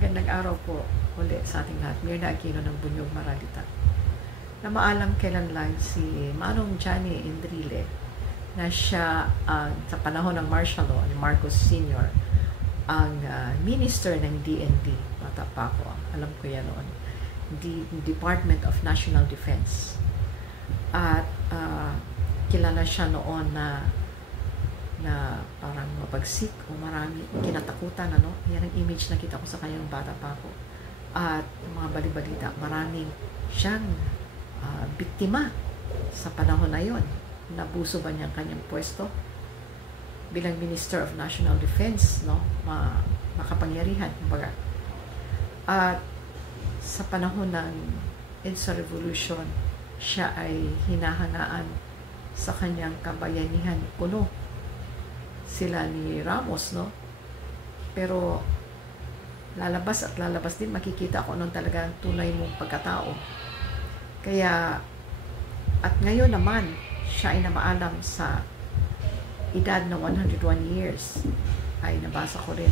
Magandang araw po ulit sa ating lahat. Mirna Aquino ng Bunyog, Maragita. Na maalam kailan lang si Manong Johnny Indrile na siya sa panahon ng martial law ni Marcos Sr. ang minister ng DND. Bata pa ako, alam ko yan noon. Department of National Defense. At kilala siya noon na parang mabagsik o marami kinatakutan, ano? Yan ang image na kita ko sa kanyang bata pa ako. At mga balibalita, maraming siyang biktima sa panahon na yon. Nabuso ba niya ang kanyang pwesto bilang Minister of National Defense, no? Makapangyarihan, kumbaga. At sa panahon ng EDSA Revolution, siya ay hinahangaan sa kanyang kabayanihan puno. Sila ni Ramos, no? Pero lalabas at lalabas din, makikita ko nung talaga ang tunay mong pagkatao. Kaya, at ngayon naman, siya ay namaalam sa edad na 101 years. Ay nabasa ko rin,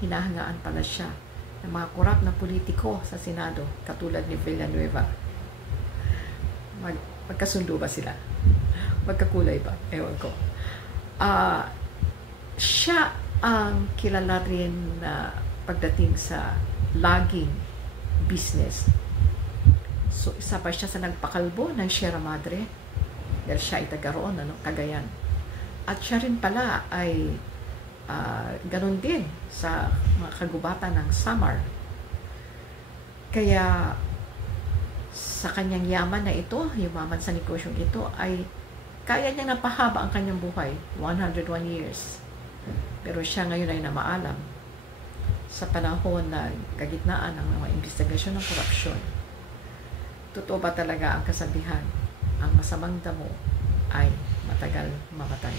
hinahangaan pala siya ng mga korap na politiko sa Senado, katulad ni Villanueva. Magkasundo ba sila? Magkakulay ba? Ewan ko. Siya ang kilala rin na pagdating sa logging business. So, isa pa siya sa nagpakalbo ng Sierra Madre dahil siya ay taga roon, ano, Cagayan. At siya rin pala ay ganun din sa mga kagubatan ng Samar. Kaya sa kanyang yaman na ito, yumaman sa negosyong ito, ay kaya niya napahaba ang kanyang buhay, 101 years. Pero siya ngayon ay namaalam sa panahon na kagitnaan ng mga investigasyon ng korupsyon. Totoo ba talaga ang kasabihan, ang masamang damo ay matagal mamatay?